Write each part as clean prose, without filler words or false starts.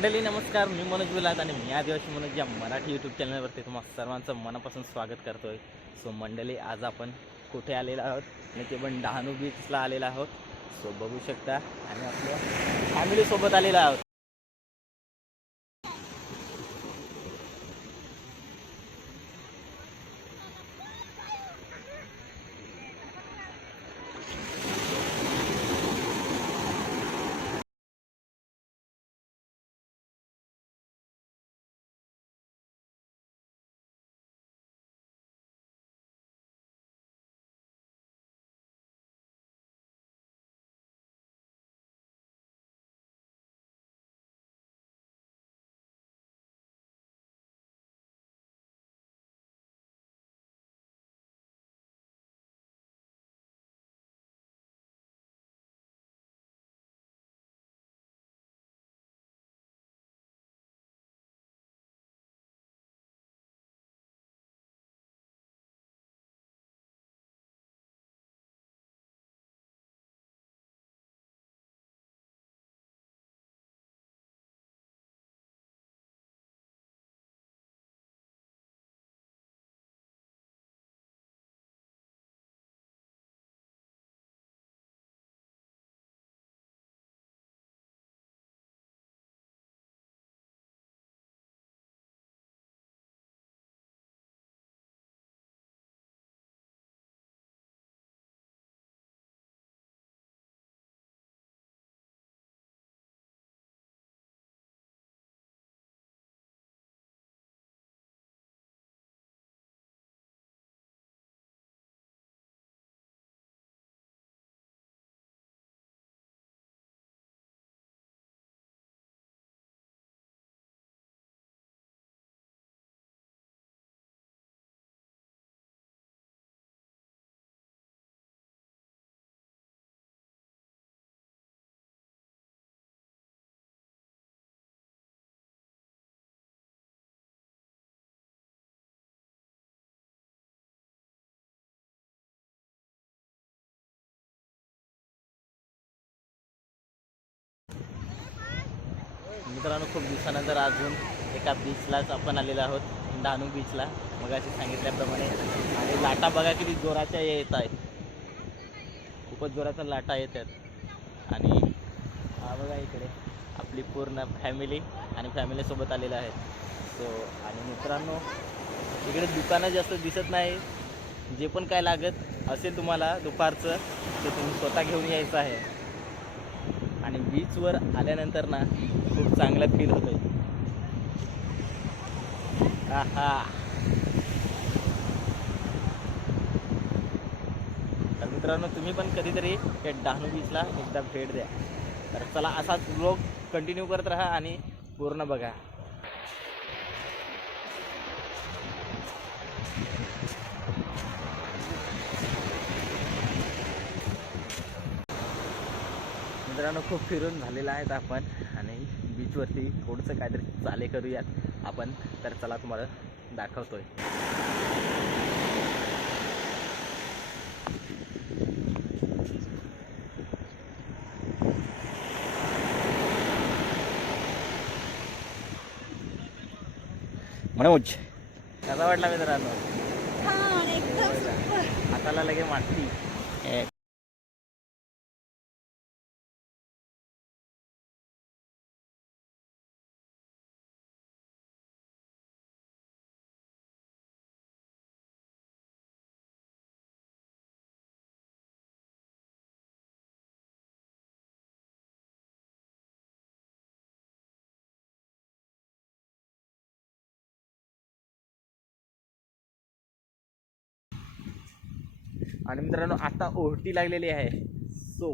मंडळी नमस्कार, मी मनोज विलास आणि मी आदिवासी मनोज या मराठी यूट्यूब चॅनलवरती तुम्हाला सर्वांचं मनापासून स्वागत करतोय। सो मंडळी आज आपण कुठे आलेलो आहोत आणि ते पण डहाणू बीचला आलेलो आहोत। सो बघू शकता आणि आपल्या फॅमिलीसोबत आलेलो आहोत। मित्रांनो खूप दिवसानंतर अजून एका बीचलाच आपण आलेलो आहोत, डहाणू बीचला। मग असे सांगितल्याप्रमाणे आणि लाटा बघा किती जोराच्या येत आहेत, खूपच जोराच्या लाटा येतात। आणि हा बघा इकडे आपली पूर्ण फॅमिली आणि फॅमिलीसोबत आलेलं आहे। सो आणि मित्रांनो इकडे दुकानं जास्त दिसत नाही, जे पण काय लागत असेल तुम्हाला दुपारचं ते तुम्ही स्वतः घेऊन यायचं आहे। आणि बीचवर आल्यानंतर ना खूप चांगलं फील होतं। तर मित्रांनो तुम्ही पण कधीतरी या डहाणू बीचला एकदा भेट द्या। तर चला असाच व्लॉग कंटिन्यू करत राहा आणि पूर्ण बघा। मित्रांनो खूप फिरून झालेलं आहेत आपण आणि बीचवरती थोडंसं काहीतरी चाले करूयात आपण। तर चला तुम्हाला दाखवतोय। मनोज कसा वाटला मित्रांनो? हाताला लगे माती। आणि मित्रांनो आता ओहटी लागलेली आहे। सो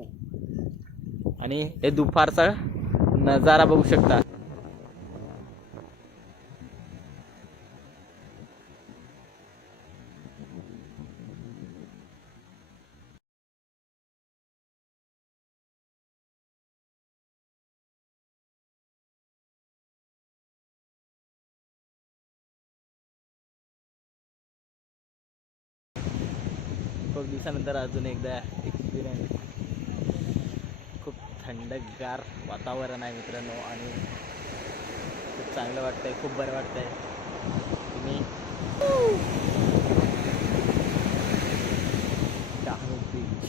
आणि हे दुपारचा नजारा बघू शकता। खूप दिवसानंतर अजून एकदा एक्सपिरियन्स। खूप थंडगार वातावरण आहे मित्रांनो आणि चांगलं वाटतंय, खूप बरं वाटतंय. तुम्ही डहाणू बीच.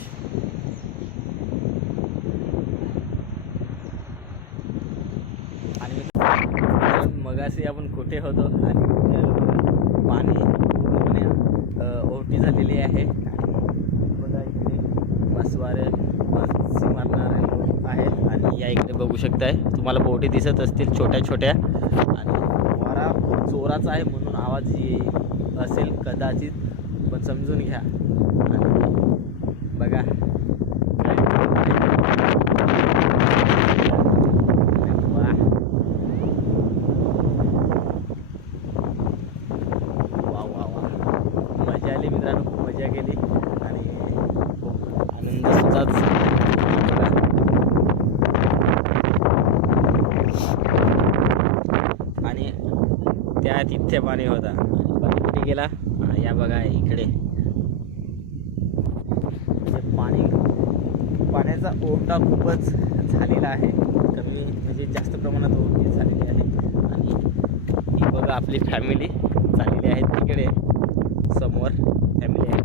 आणि मगाशी आपण कुठे होतो आणि पाणी पूर्णपणे ओहोटी झालेली आहे. बघा इकडे मच्छीमारे मारणारे लोक आहेत आणि या इकडे बघू शकताय, तुम्हाला बोटी दिसत असतील छोट्या छोट्या. आणि वारा खूप जोराचा आहे म्हणून आवाज असेल कदाचित, पण समजून घ्या. आणि बघा मजा आली मित्रांनो, खूप मजा केली आणि खूप आनंद सुद्धाच. आणि त्या तिथे पाणी होता, पाणी कुठे गेला या बघा इकडे. पाण्याचा ओढा खूपच झालेला आहे, कमी म्हणजे जास्त प्रमाणात ओढी झालेली आहे. आणि ही बघा आपली फॅमिली चाललेली आहे तिकडे, समोर फॅमिली आहे.